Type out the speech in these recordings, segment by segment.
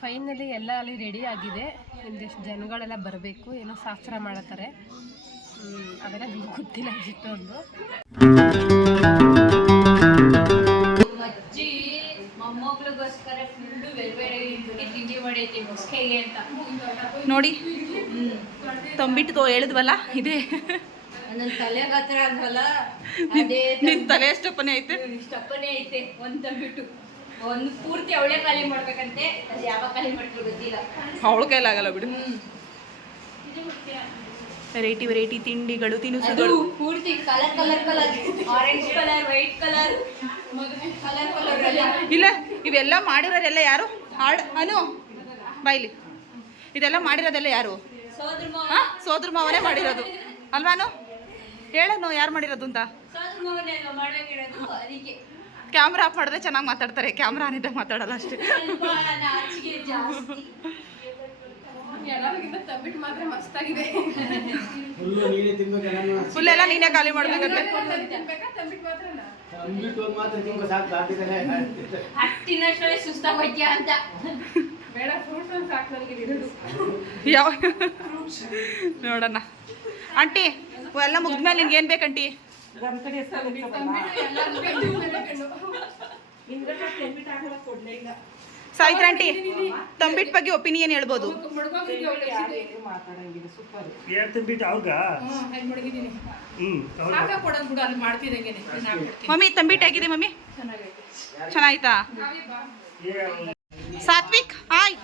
Finally ಎಲ್ಲ ಅಲ್ಲಿ ready ಆಗಿದೆ. ಒಂದಿಷ್ಟು ಜನಗಳೆಲ್ಲ ಬರಬೇಕು, ಏನೋ ಶಾಸ್ತ್ರ ಮಾಡತ್ತಾರೆ. ಅದೆಲ್ಲ ನಿಮ್ಗೆ ಗೊತ್ತಿಲ್ಲ ಅಷ್ಟೊಂದು. ಅಜ್ಜಿ ಮೊಮ್ಮಗಳಿಗೋಸ್ಕರ ಫುಲ್ಲು ಬೇರೆ ತಿಂಡಿ ಮಾಡೈತಿ ಮುಸ್ಕೆಗೆ ಅಂತ ನೋಡಿ. ತಂಬಿಟ್ಟು ಹೇಳಿದ್ವಲ್ಲ ಇದೇ. ನನ್ನ ತಲೆಗೆ ಹತ್ರ ಅಲ್ವಲ್ಲ, ನಿನ್ನ ತಲೆ ಎಷ್ಟಪ್ಪನೇ ಐತೆ? ಇಷ್ಟಪ್ಪನೇ ಐತೆ. ಒಂದು ತಂಬಿಟ್ಟು ಒಂದು ಪೂರ್ತಿ ಅವಳೇ ಖಾಲಿ ಮಾಡ್ಬೇಕಂತೆ. ಅದು ಯಾವಾಗ ಖಾಲಿ ಮಾಡ್ತೀವಿ ಗೊತ್ತಿಲ್ಲ. ಅವಳ ಕೈಲಾಗಲ್ಲ ಬಿಡು. ವೆರೈಟಿ ವೆರೈಟಿ ತಿಂಡಿಗಳು, ತಿನಿಸುಗಳು ಪೂರ್ತಿ colour colour colour, orange colour, white colour, colour colour. ಇಲ್ಲ, ಇವೆಲ್ಲ ಮಾಡಿರೋದೆಲ್ಲ ಯಾರು? ಅನು ಬಾಯ್ಲಿ. ಇದೆಲ್ಲ ಮಾಡಿರೋದೆಲ್ಲ ಯಾರು? ಸೋದ್ರ ಮಾವನೇ ಮಾಡಿರೋದು ಅಲ್ವಾನು? ಹೇಳನು ಯಾರು ಮಾಡಿರೋದು ಅಂತ. ಕ್ಯಾಮ್ರಾ ಆಫ್ ಮಾಡಿದ್ರೆ ಚೆನ್ನಾಗಿ ಮಾತಾಡ್ತಾರೆ, ಕ್ಯಾಮ್ರಾ ಆನ್ ಇದ್ದಾಗ ಮಾತಾಡಲ್ಲ ಅಷ್ಟೇ. ಫುಲ್ ಎಲ್ಲ ನೀನೇ ಖಾಲಿ ಮಾಡ್ಬೇಕಂತೆ. ಯಾವ ನೋಡೋಣ. ಆಂಟಿ ಎಲ್ಲ ಮುಗಿದ್ಮೇಲೆ ನಿನ್ಗೆ ಏನು ಬೇಕಂಟಿ? ಸಾವಿತ್ರ ಆಂಟಿ, ತಂಬಿಟ್ ಬಗ್ಗೆ ಒಪಿನಿಯನ್ ಹೇಳ್ಬೋದು. ಮಮ್ಮಿ ತಂಬಿಟ್ ಆಗಿದೆ ಮಮ್ಮಿ, ಚೆನ್ನಾಯ್ತಾ? ಸಾತ್ವಿಕ್ ಹಾಯ್,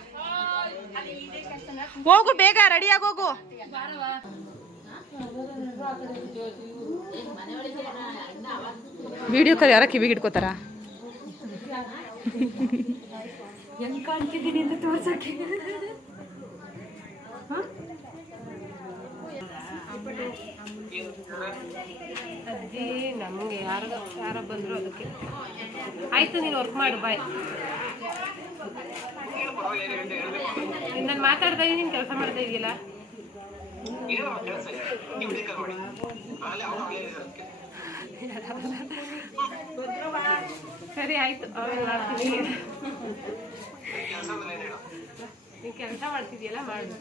ಹೋಗು ಬೇಗ ರೆಡಿಯಾಗಿ ಹೋಗು. ವಿಡಿಯೋ ಕರೆ ಯಾರ ಕಿವಿಗೆ ಇಟ್ಕೋತಾರ? ಹೆಂಗ್ ಕಾಣ್ತಿದ್ದೀನಿ ಅಂತ ತೋರ್ಸಕ್ಕೆ. ಅಜ್ಜಿ ನಮಗೆ ಯಾರ ಬಂದ್ರು ಅದಕ್ಕೆ. ಆಯ್ತು, ನೀನು ವರ್ಕ್ ಮಾಡು, ಬಾಯ್. ನಾನು ಮಾತಾಡ್ತಾ ಇದ್ದೀನಿ, ನೀನು ಕೆಲಸ ಮಾಡ್ತಾ ಇದೆಯಲ್ಲ. ಸರಿ ಆಯ್ತು, ಆಮೇಲೆ ಮಾಡ್ತೀನಿ. ನೀನು ಕೆಲಸ ಮಾಡ್ತಿದ್ಯಲ್ಲ, ಮಾಡು.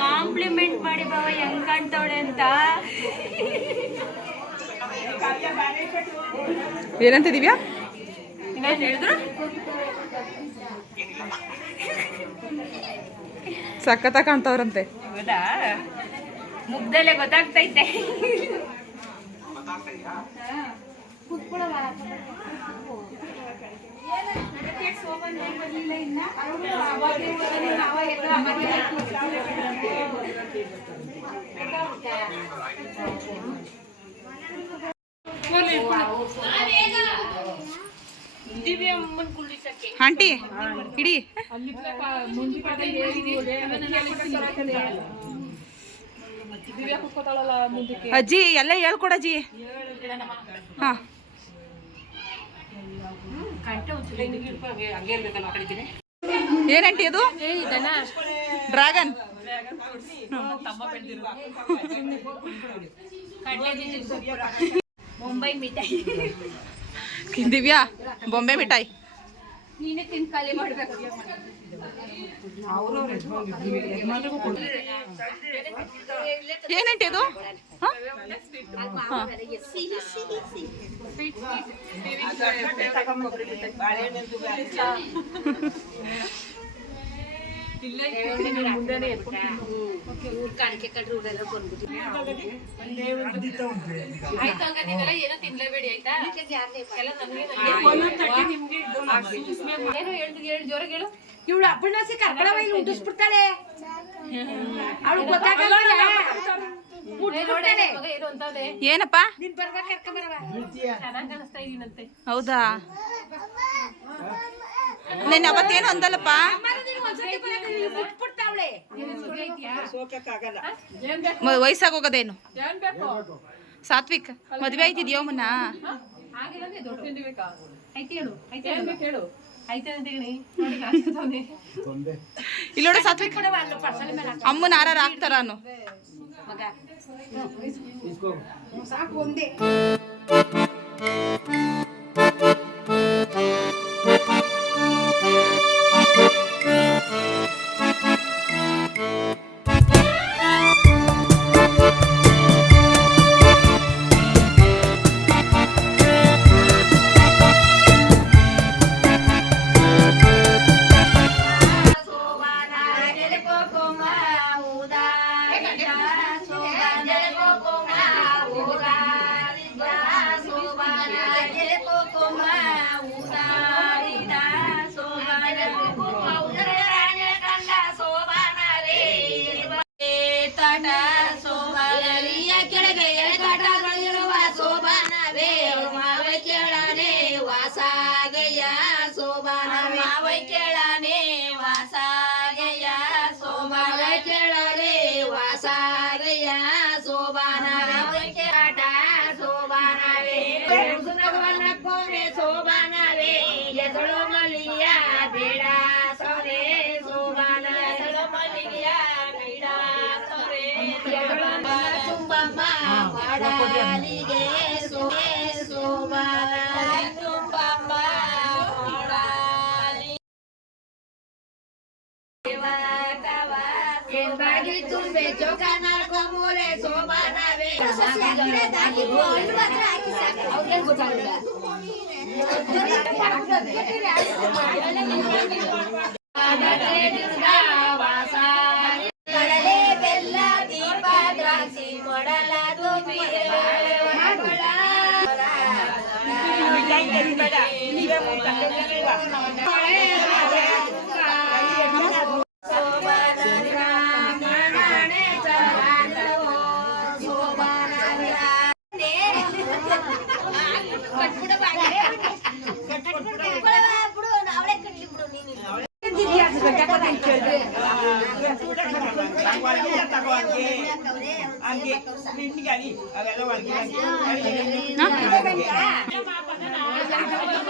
ಕಾಂಪ್ಲಿಮೆಂಟ್ ಮಾಡಿ ಬಾವ ಹೆಂಗ್ ಕಾಣ್ತಾವಳೆ ಅಂತ. ಏನಂತ ದಿವ್ಯಾ? ಇನ್ನೇನು ಹೇಳಿದ್ರು? ಸಖತ್ತ ಕಾಣ್ತಾವ್ರಂತೆ. ಹೌದಾ? ಮುಗ್ದಲ್ಲೇ ಗೊತ್ತಾಗ್ತೈತೆ. ಆಂಟಿ ಇಡಿ. ಅಜ್ಜಿ ಎಲ್ಲ ಹೇಳ್ಕೊಡಜ್ಜಿ. ಹಾ, ಏನಂಟಿ ಅದು? ಡ್ರ್ಯಾಗನ್. ಮುಂಬೈ ಮಿಠಾಯಿ. ದಿವ್ಯಾ ಬೊಂಬೆ ಮಿಠಾಯಿ. ನೀನೇ ತಿಂದು ಖಾಲಿ ಮಾಡ್ಬೇಕು. ಏನಂಟಿ ಅದು? ಕಾಣಿಕೆ ಕಡ್ರಿ ಊರೆಲ್ಲ ಬಂದ್ಬಿಟ್ಟು ಏನೋ ತಿನ್ಲೇಬೇಡಿ ಆಯ್ತಾ? ಏನು ಜೋರಾಗಿ ಹೇಳು. ಇವಳು ಅಪ್ಪಣ್ಣಾಸಿ ಕರ್ಕಳವ ಇಲ್ಲಿ ಉಂಟಿಸ್ಬಿಡ್ತಾಳೆ. ಅವಳು ಗೊತ್ತಾಗಲ್ಲ. ಏನಪ್ಪ? ಹೌದಾ? ನೀನ್ ಅವತ್ತೇನು ಅಂದಲ್ಲಪ್ಪ. ವಯಸ್ಸಾಗೋಗದೇನು? ಸಾತ್ವಿಕ್ ಮದ್ವೆ ಆಯ್ತಿದ್ಯೋ ಮುನ್ನ? ಇಲ್ಲೋಡ ಸಾತ್ವಿಕ್ ಅಮ್ಮನ ಆರಾರ ಹಾಕ್ತಾರ ಅನ್ನು ಸಾಕು ಒಂದೇ. ಮಾವೈ ಕೇಳನೆ ವಾಸಾಗೆಯ ಸೋಮಾನ ಕೇಳನೆ ವಾಸಾಗೆಯ ಸೋಬಾನವೇ ಕೇಟ ಸೋಬಾನವೇ ಸುನಗವನಕ್ಕೊಮ್ಮೆ ಸೋಬಾನವೇ ಎದಳು ಮಲಿಯ ಬೇಡ ಸೊರೆ ಸೋಬಾನ ಎದಳು ಮಲಿಯ ಬೇಡ ಸೊರೆ ಎದಳು ತುಂಬಮ್ಮ ಮಾಡಲಿಗೆ ಸೋರೆ ಸೋಬಾನ ತುಂಬಮ್ಮ ಬಾಗಿ ತುಂಬೆ ಚೌಕಾನ ಕೊಮೂಲೆ ಸೋಬಾನವೇ ಕಡಲೆ ಬೆಲ್ಲ ದೀಪ ದ್ರಾಕ್ಷಿ ಕೊಡಲದು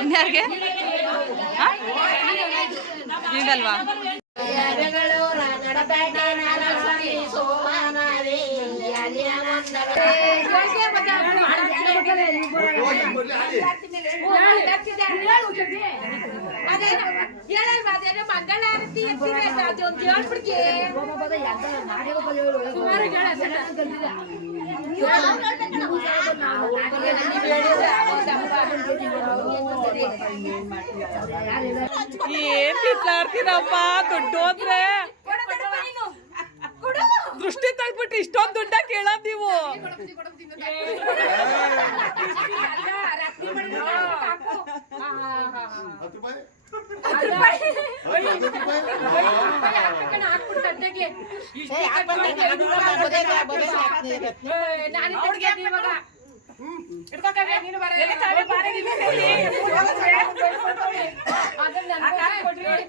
ಇನ್ಯಾರಿಗೆ ಈಗಲ್ವಾ ಮಂಗಳಾರತಿ ಏನ್ ಕಿತ್ಲಾಡ್ತೀರಪ್ಪ ದುಡ್ಡು ಅಂದ್ರೆ ದೃಷ್ಟಿ ತೆಗ್ದ್ಬಿಟ್ಟು ಇಷ್ಟೊಂದು ದುಡ್ಡ ಕೇಳೋದ್ ನೀವು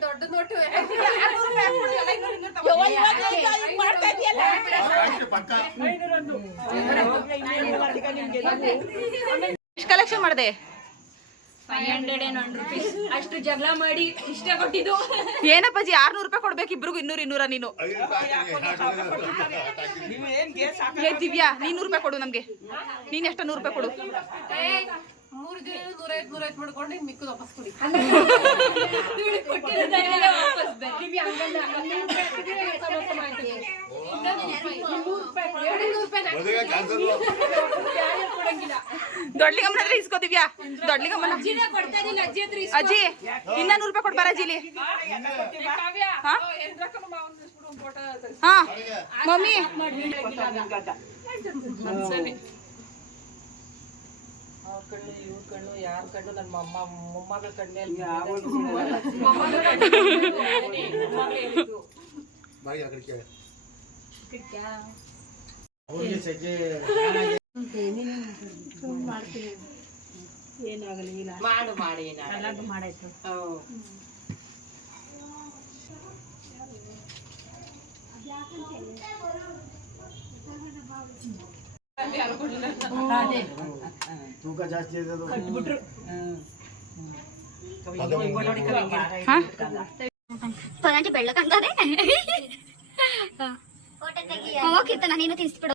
ದೊಡ್ಡ ನೋಟು ಎಷ್ಟು ಕಲೆಕ್ಷನ್ ಮಾಡಿದೆ 501 ರೂಪೀಸ್ ಅಷ್ಟು ಜಗಳ ಮಾಡಿ ಇಷ್ಟ ಕೊಟ್ಟಿದ್ದು ಏನಪ್ಪಾಜಿ 600 ರೂಪಾಯಿ ಕೊಡ್ಬೇಕು ಇಬ್ರಿಗೂ 200 ನೀನು ಏ ದಿವ್ಯಾ ನೀನ್ 100 ರೂಪಾಯಿ ಕೊಡು ನಮ್ಗೆ ನೀನ್ ಎಷ್ಟು 100 ರೂಪಾಯಿ ಕೊಡು 3 ದಿನ 150 ಮಾಡ್ಕೊಂಡು ಮಿಕ್ಕದು ವಾಪಸ್ ಕೊಡಿ ದೊಡ್ಲಿಗಮ್ಮನ ಹತ್ರ ಇಸ್ಕೋ ದಿವ್ಯಾ ದೊಡ್ಲಿಗಮ್ಮನ ಅಜ್ಜಿ ಇನ್ನ 100 ರೂಪಾಯಿ ಕೊಡ್ಬಾರ ಅಜ್ಜಿಲಿ ಹಾ ಮಮ್ಮಿ ಅವ್ರ ಕಣ್ಣು ಇವ್ರ ಕಣ್ಣು ಯಾರ ಕಣ್ಣು ನನ್ನ ಮೊಮ್ಮಗಳ ಕಣ್ಣೆ ಏನಾಗಲಿ ಮಾಡು ಮಾಡಿ ಏನಾಗಲ್ಲ ಮಾಡಾಯ್ತು ತೂಕ ಜಾಸ್ತಿ ಪೊಲಾಂಟಿ ಬೆಳ್ಳಕಂತಾನೆ ಹೋಗಿರ್ತಾನ ನೀನು ತಿನ್ಸ್ಬಿಡು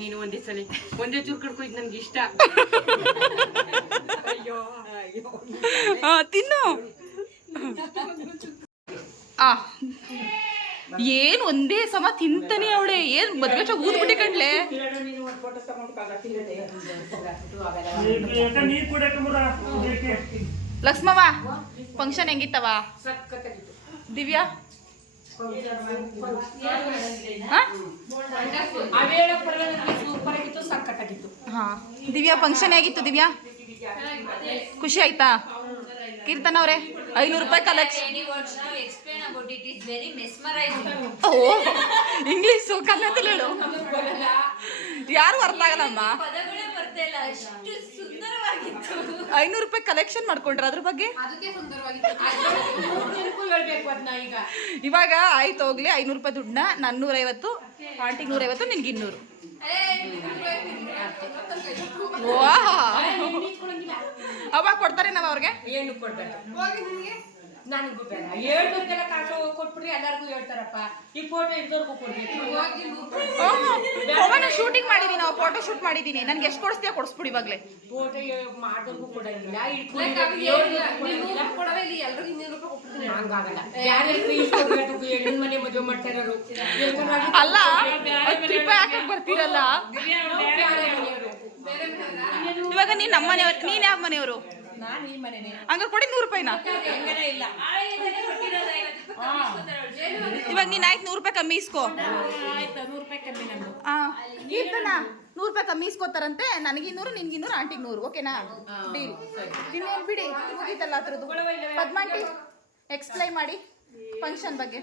ನೀನು ಒಂದೇ ಸಲ ಒಂದೇ ಚೂರು ಕಡ್ಕೊಯ್ತು ನನ್ಗೆ ಇಷ್ಟ ತಿನ್ನು ಏನ್ ಒಂದೇ ಸಮ ತಿಂತಾನೆ ಅವಳೆ ಏನ್ ಮದ್ವೆ ಊದ್ಬಿಟ್ಟಿ ಕಣ್ಲೆ ಲಕ್ಷ್ಮವ್ವ ಫಂಕ್ಷನ್ ಹೆಂಗಿತ್ತವ ದಿವ್ಯಾ ಹಾ ದಿವ್ಯಾ ಫಂಕ್ಷನ್ ಹೇಗಿತ್ತು ದಿವ್ಯಾ ಖುಷಿ ಆಯ್ತಾ ಕೀರ್ತನ ಅವರೇ 500 ರೂಪಾಯಿ ಕಲೆಕ್ಷನ್ ಓ ಇಂಗ್ಲಿಷ್ ಕನ್ನಡದಲ್ಲಿ ಹೇಳು ಯಾರು ಅರ್ಥ ಆಗಲ್ಲಮ್ಮ ಬರ್ತಾ ಇಲ್ಲ, ಅಷ್ಟು ಸುಂದರವಾಗಿತ್ತು. 500 ರೂಪಾಯಿ ಕಲೆಕ್ಷನ್ ಮಾಡ್ಕೊಂಡ್ರ ಅದ್ರ ಬಗ್ಗೆ? ಅದಕ್ಕೆ ಸುಂದರವಾಗಿತ್ತು. ಹೇಳ್ಬೇಕು ಅದನ್ನ ಈಗ. ಇವಾಗ ಆಯ್ತು ಹೋಗ್ಲಿ, 500 ರೂಪಾಯಿ ದುಡ್ಡನ್ನ ನಾನು 150, ಆಂಟಿಗೆ 150, ನಿನ್ಗೆ 200. ಅವಾಗ ಕೊಡ್ತಾರೆ ನಾವು ಅವ್ರಿಗೆ? ಏನು ಕೊಡ್ಬೇಕು? ನನಗೂ ಬೇಡ, ಹೇಳ್ಬೇಕೆಲ್ಲ ಕಾಸು ಕೊಟ್ಬಿಟ್ರಿ ಎಲ್ಲರಿಗೂ ಹೇಳ್ತಾರಪ್ಪ. ಈ ಫೋಟೋ ಇದ್ದವ್ರಿಗೂ ಕೊಡ್ಬೇಕು. ಶೂಟಿಂಗ್ ಮಾಡಿದೀನಿ, ನಾವು ಫೋಟೋ ಶೂಟ್ ಮಾಡಿದೀನಿ. ನನ್ಗೆ ಎಷ್ಟು ಕೊಡಿಸ್ತೀಯ ಕೊಡಿಸ್ಬಿಡಿ ಇವಾಗಲೇ. ಫೋಟೋ ಮಾಡಿದವ್ರಿಗೂ ಕೊಡಂಗಿಲ್ಲ, ಮನೆ ಮದುವೆ ಮಾಡ್ತಾ ಇರೋರು. ಅಲ್ಲ, 10 ರೂಪಾಯಿ ಹಾಕಕ್ ಬರ್ತೀರಲ್ಲ. ಇವಾಗ ನೀನ್ ನಮ್ಮ ಮನೆಯವ್ರು, ನೀನ್ ಯಾವ ಮನೆಯವರು? ನಾನು ಈ ಮನೆನೇ. ಹಂಗಾರೆ ಕೊಡಿ 100 ರೂಪಾಯಿನ. ಇಲ್ಲ, ಇವಾಗ ನೀನ್ ಆಯ್ತು 100 ರೂಪಾಯಿ ಕಮ್ಮಿ ಇಸ್ಕೋ. ಆಯ್ತು, 100 ರೂಪಾಯಿ ಕಮ್ಮಿ ನಂದು. ಕೀರ್ತನ 100 ರೂಪಾಯಿ ಕಮ್ಮಿ ಇಸ್ಕೋತಾರಂತೆ. ನನಗೆ 200, ನಿನ್ಗೆ 200, ಆಂಟಿಗೆ 100. ಓಕೆನಾ? ಡೀಲ್. ಇನ್ನೇನು ಬಿಡಿ, ಮುಗೀತಲ್ಲ ಅದ್ರದ್ದು. ಪದ್ಮಾಂಟಿ ಎಕ್ಸ್ಪ್ಲೈನ್ ಮಾಡಿ ಫಂಕ್ಷನ್ ಬಗ್ಗೆ.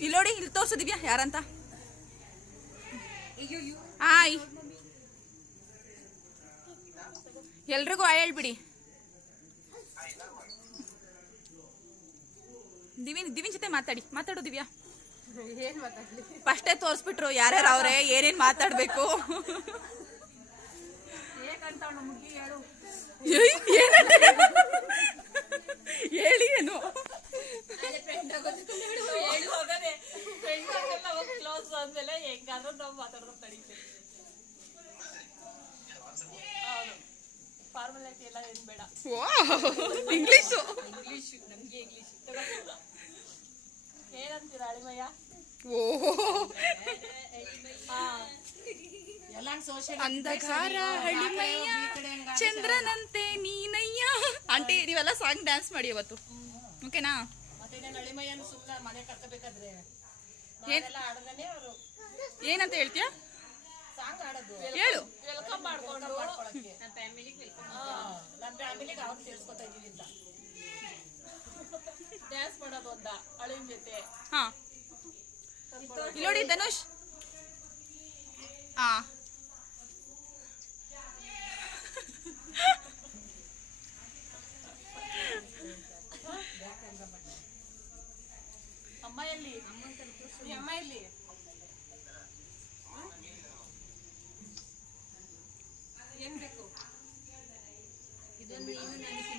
ಇಲ್ಲಿ ನೋಡಿ, ಇಲ್ಲಿ ತೋರ್ಸೋದಿವ್ಯಾ ಯಾರಂತ. ಹಾಯ್, ಎಲ್ರಿಗೂ ಹಾಯ್ ಹೇಳ್ಬಿಡಿ. ದಿವಿನ್ ಜೊತೆ ಮಾತಾಡು ದಿವ್ಯಾ. ಏನ್ ಮಾತಾಡ್ಲಿ? ಫಸ್ಟೇ ತೋರಿಸ್ಬಿಟ್ರು ಯಾರ್ಯಾರು ಅವ್ರೆ, ಏನೇನ್ ಮಾತಾಡ್ಬೇಕು. ಹೇಳಿ ಏನು ಇಂಗ್ಲಿಷು ಅಂಧಕಾರ ಹಳ್ಳಿಮಯ್ಯ ಚಂದ್ರನಂತೆ ನೀನಯ್ಯ. ಆಂಟಿ ನೀವೆಲ್ಲ ಸಾಂಗ್ ಡ್ಯಾನ್ಸ್ ಮಾಡಿ ಅವತ್ತು, ಓಕೆನಾ? ಏನಂತ ಹೇಳ್ತೀಯ? ಹೇಳು. ಹಾ, ಇಲ್ಲಿ ನೋಡಿ ಧನುಷ್. ಹಾ,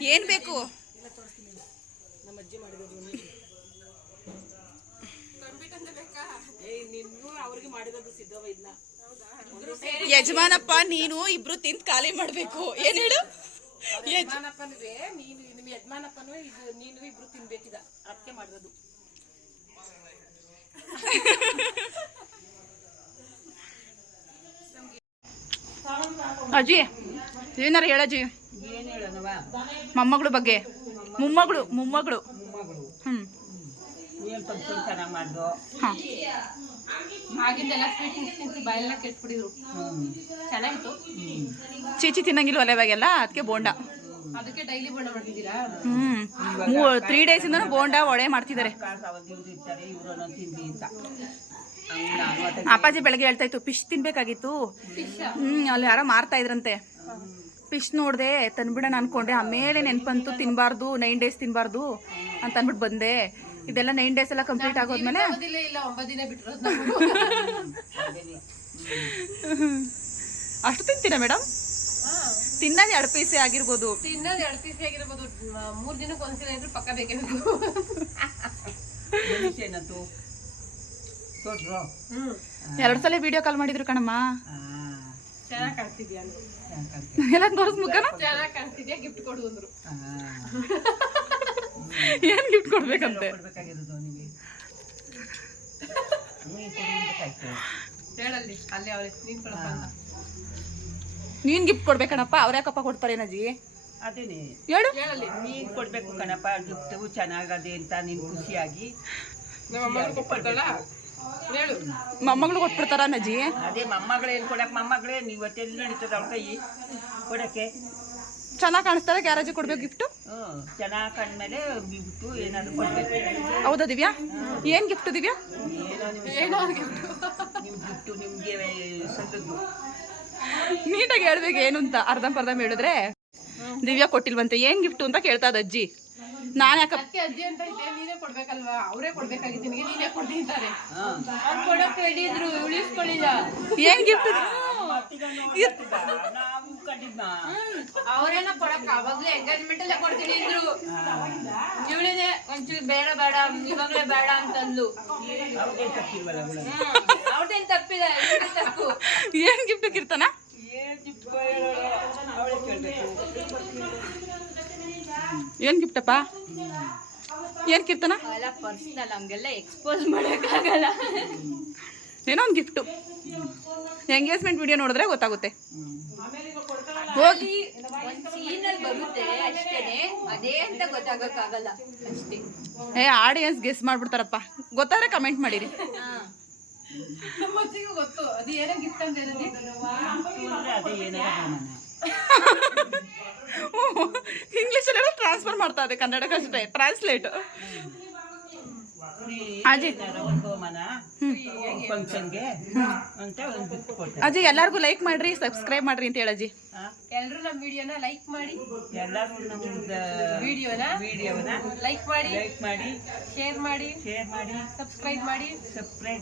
ಏನ್ ಬೇಕು? ಯಜಮಾನಪ್ಪ ನೀನು ಇಬ್ರು ತಿಂದು ಖಾಲಿ ಮಾಡ್ಬೇಕು. ಏನ್ ಹೇಳು? ಯಜಮಾನಪ್ಪನವೇ ನೀನು, ನಿಮ್ಮ ಯಜಮಾನಪ್ಪನೂ ಇದು ನೀನು ಇಬ್ರು ತಿನ್ಬೇಕಿದ, ಅದಕ್ಕೆ ಮಾಡಿರೋದು. ಅಜ್ಜಿ ಏನಾರ ಹೇಳಜ್ಜಿ. ಮೊಮ್ಮಗಳು ಬಗ್ಗೆ. ಮೊಮ್ಮಗಳು ಹ್ಮ್. ಹಾಂ, ಆಗಿಂದೆಲ್ಲ ಸ್ವೀಟ್ ತಿಂದು ಬಾಯೆಲ್ಲ ಕೆಟ್ಬಿಟ್ಟಿದ್ರು. ಚೆನ್ನಾಗಿತ್ತು. ಚೀಚಿ ತಿನ್ನಂಗಿಲ್ವಲ್ಲ ಇವಾಗೆಲ್ಲ, ಅದಕ್ಕೆ ಬೋಂಡ. ಅದಕ್ಕೆ ಡೈಲಿ ಬೋಂಡ ಮಾಡ್ತಿದ್ದೀರಾ? 3 ಡೇಸಿಂದ ಬೋಂಡ ವಡೆ ಮಾಡ್ತಿದ್ದಾರೆ. ಅಪ್ಪಾಜಿ ಬೆಳಗ್ಗೆ ಹೇಳ್ತಾ ಇತ್ತು ಫಿಶ್ ತಿನ್ಬೇಕಾಗಿತ್ತು. ಅಲ್ಲಿ ಯಾರೋ ಮಾರ್ತಾ ಇದ್ರಂತೆ. ಫಿಶ್ ನೋಡ್ದೆ ತಂದ್ಬಿಡೋಣ ಅನ್ಕೊಂಡೆ, ಆಮೇಲೆ ನೆನ್ಪಂತು ತಿನ್ಬಾರ್ದು, 9 ಡೇಸ್ ತಿನ್ಬಾರ್ದು ಅಂತ ಅಂದ್ಬಿಟ್ಟು ಬಂದೆ. ಇದೆಲ್ಲ 9 ಡೇಸ್ ಎಲ್ಲ ಕಂಪ್ಲೀಟ್ ಆಗೋದ್ಮೇಲೆ ಇಲ್ಲ 9 ದಿನ ಬಿಟ್ಟರು. ಅಷ್ಟು ತಿಂತೀರಾ ಮೇಡಮ್? ತಿನ್ನೋದು 2 ಪೀಸೇ ಆಗಿರ್ಬೋದು. ತಿನ್ನೋದು 2 ಪೀಸ್ ಆಗಿರ್ಬೋದು. 3 ದಿನಕ್ಕೆ ಒಂದ್ಸಲ ಇದ್ರು ಪಕ್ಕ ಬೇಕೇ ಬೇಕು. 2 ಸಲ ವಿಡಿಯೋ ಕಾಲ್ ಮಾಡಿದ್ರು ಕಣಮ್ಮ. ಚೆನ್ನಾಗಿ ಕಾಣ್ತಿದ್ಯಾ? ಎಲ್ಲ ತೋರಿಸ್ ಮುಖನ ಚೆನ್ನಾಗಿ ಕಾಣ್ತಿದ್ಯಾ, ಗಿಫ್ಟ್ ಕೊಡು ಅಂದ್ರು. ಏನ್ ಗಿಫ್ಟ್ ಕೊಡ್ಬೇಕಂತೆ? ಹೇಳಲ್ಲಿ ಅಲ್ಲಿ ಅವಳೆ ನೀನ್ ಕೊಡಪ್ಪ ಅಂತ. ನೀನ್ ಗಿಫ್ಟ್ ಕೊಡ್ಬೇಕಣಪ್ಪ, ಅವ್ರ ಯಾಕಪ್ಪ ಕೊಡ್ತಾರೇನಜ್ಜಿ? ಅದೇನೆ ಹೇಳು. ಹೇಳಲ್ಲಿ ನೀನ್ ಕೊಡ್ಬೇಕು ಕಣಪ್ಪ, ಗಿಫ್ಟ್ ಚೆನ್ನಾಗದೆ ಅಂತ ನೀನ್ ಖುಷಿಯಾಗಿ ನಮ್ಮ ಕೊಡ್ತಾಳ. ಹೇಳು. ಮೊಮ್ಮಗಳು ಕೊಟ್ಬಿಡ್ತಾರ ನಜ್ಜಿ? ಅದೇ ಮೊಮ್ಮಗಳೇ ಏನ್ ಕೊಡಕ್, ಮೊಮ್ಮಗಳೇ ನೀವು ಇವತ್ತೆಲ್ಲಿ ನಡೀತದ ಅವಳ ಕೈ ಕೊಡಕ್ಕೆ? ಚೆನ್ನಾಗಿ ಕಾಣಿಸ್ತಾರೆ ಗ್ಯಾರೇಜ್ ಕೊಡ್ಬೇಕು ಗಿಫ್ಟು. ಚೆನ್ನಾಗಿ ಕಂಡ್ಮೇಲೆ ಬಿಟ್ಟು ಏನಾದ್ರು ಕೊಡ್ಬೇಕು. ಹೌದಾ ದಿವ್ಯಾ? ಏನು ಗಿಫ್ಟು ದಿವ್ಯಾ? ಏನೋ ನಿಮ್ಮ ಗಿಫ್ಟು ನಿಮಗೆ ಸಲ್ಲದ್ದು. ನೀಟಾಗಿ ಹೇಳ್ಬೇಕು ಏನು ಅಂತ. ಅರ್ಧಂಬರ್ಧ ಹೇಳಿದ್ರೆ ದಿವ್ಯಾ ಕೊಟ್ಟಿಲ್ವಂತೆ. ಏನು ಗಿಫ್ಟು ಅಂತ ಕೇಳ್ತಾ ಇದ್ದ ಅಜ್ಜಿ. ನಾನು ಯಾಕೆ ಅಜ್ಜಿ ಅಂತ ಇದ್ದೆ, ನೀನೇ ಕೊಡ್ಬೇಕಲ್ವಾ? ಅವರೇ ಕೊಡ್ಬೇಕಾಗಿತ್ತು ನಿನಗೆ, ನೀನೇ ಕೊಡ್ತಿದ್ದಾರೆ. ಅವ್ರು ಕೊಡೋಕೆ ಹೇಳಿದ್ರು, ಉಳಿಸ್ಕೊಳ್ಳಿಲ್ಲ. ಏನು ಗಿಫ್ಟ್? ನಾವು ಕಂಡಿದ್ದ ಅವರೇನೋ ಕೊಡಕ್ ಅವಾಗ್ಲೇ ಎಂಗೇಜ್ಮೆಂಟ್ ಅಲ್ಲೇ ಕೊಡ್ತೀನಿ ಅಂದ್ರು. ಇವಳಿದೆ ಒಂಚೂರು ಬೇಡ ಬೇಡ ಇವಾಗ್ಲೇ ಬೇಡ ಅಂತಂದ್ಲು. ಅವ್ರಿಗೆ ತಪ್ಪಿಲ್ವಲ್ಲ ಅವಳು. ಅವ್ರದ್ದೇನು ತಪ್ಪಿಲ್ಲ, ಇವ್ರ್ದೇ ತಪ್ಪು. ಏನು ಗಿಫ್ಟ್ ಕಿರ್ತನ? ಏನು ಗಿಫ್ಟ್ ಅವಳೇ ಕೇಳಬೇಕು. ಏನು ಗಿಫ್ಟಪ್ಪ? ಏನು ಕಿರ್ತನ? ಅವೆಲ್ಲ ಪರ್ಸ್ನಲ್, ಹಂಗೆಲ್ಲ ಎಕ್ಸ್ಪೋಸ್ ಮಾಡೋಕ್ಕಾಗಲ್ಲ. ಏನೋ ಒಂದು ಗಿಫ್ಟು. ಎಂಗೇಜ್ಮೆಂಟ್ ವಿಡಿಯೋ ನೋಡಿದ್ರೆ ಗೊತ್ತಾಗುತ್ತೆ. ಹೋಗಿ ಒಂದ್ ಸೀನಲ್ಲಿ ಬರುತ್ತೆ ಅಷ್ಟೇನೆ, ಅದೇ ಅಂತ ಗೊತ್ತಾಗಕ್ಕಾಗಲ್ಲ ಅಷ್ಟೇ. ಆಡಿಯನ್ಸ್ ಗೆಸ್ ಮಾಡ್ಬಿಡ್ತಾರಪ್ಪ. ಗೊತ್ತಾದ್ರೆ ಕಮೆಂಟ್ ಮಾಡಿರಿ. ನಮ್ಮ ಅಜ್ಜಿಗೂ ಗೊತ್ತು ಅದು ಏನೋ ಗಿಫ್ಟ್ ಅಂತ ಏನಂದ್ರೆ ಅದೇ ಏನಾದ್ರು ಇಂಗ್ಲೀಷಲ್ಲೆಲ್ಲ ಟ್ರಾನ್ಸ್ಫರ್ ಮಾಡ್ತಾ ಇದೆ, ಕನ್ನಡಕ್ಕಷ್ಟೇ ಟ್ರಾನ್ಸ್ಲೇಟ್. ಅಜ್ಜಿ ಒಂದು ಮನ ಫಂಕ್ಷನ್ಗೆ ಅಂತ ಒಂದು ಗಿಫ್ಟ್ ಕೊಡ್ತಾರೆ. ಅಜ್ಜಿ ಎಲ್ಲರಿಗೂ ಲೈಕ್ ಮಾಡ್ರಿ, ಸಬ್ಸ್ಕ್ರೈಬ್ ಮಾಡ್ರಿ ಅಂತ ಹೇಳಜ್ಜಿ. ಎಲ್ಲರೂ ನಮ್ಮ ವಿಡಿಯೋನ ಲೈಕ್ ಮಾಡಿ, ಎಲ್ಲರೂ ನಮ್ಮ ವಿಡಿಯೋನ ಲೈಕ್ ಮಾಡಿ, ಶೇರ್ ಮಾಡಿ, ಸಬ್ಸ್ಕ್ರೈಬ್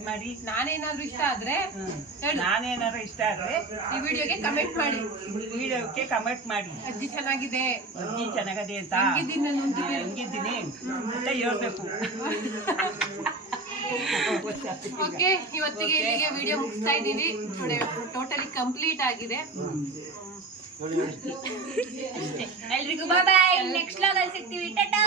ಮಾಡಿ. ನಾನೇನಾದ್ರೂ ಇಷ್ಟ ಆದ್ರೆ ನಾನೇನಾದ್ರು ಇಷ್ಟ ಆದ್ರೆ ಈ ವಿಡಿಯೋಗೆ ಕಮೆಂಟ್ ಮಾಡಿ. ವಿಡಿಯೋಕ್ಕೆ ಕಮೆಂಟ್ ಮಾಡಿ. ಅಜ್ಜಿ ಚೆನ್ನಾಗಿದೆ, ಅಜ್ಜಿ ಚೆನ್ನಾಗದೆ ಅಂತ ಹೆಂಗಿದ್ದೀನಿ ನಾನು ಅಂತ ಹೆಂಗಿದ್ದೀನಿ ಅಂತ ಹೇಳ್ಬೇಕು. ಓಕೆ, ಇವತ್ತಿಗೆ ಇಲ್ಲಿಗೆ ವಿಡಿಯೋ ಮುಗಿಸ್ತಾ ಇದ್ದೀವಿ. ಟೋಟಲಿ ಕಂಪ್ಲೀಟ್ ಆಗಿದೆ. ಎಲ್ರಿಗೂ ಬಾಯ್ ಬಾಯ್. ನೆಕ್ಸ್ಟ್ ಲಾಗಲ್ಲಿ ಸಿಗ್ತೀವಿ. ಟಾಟಾ.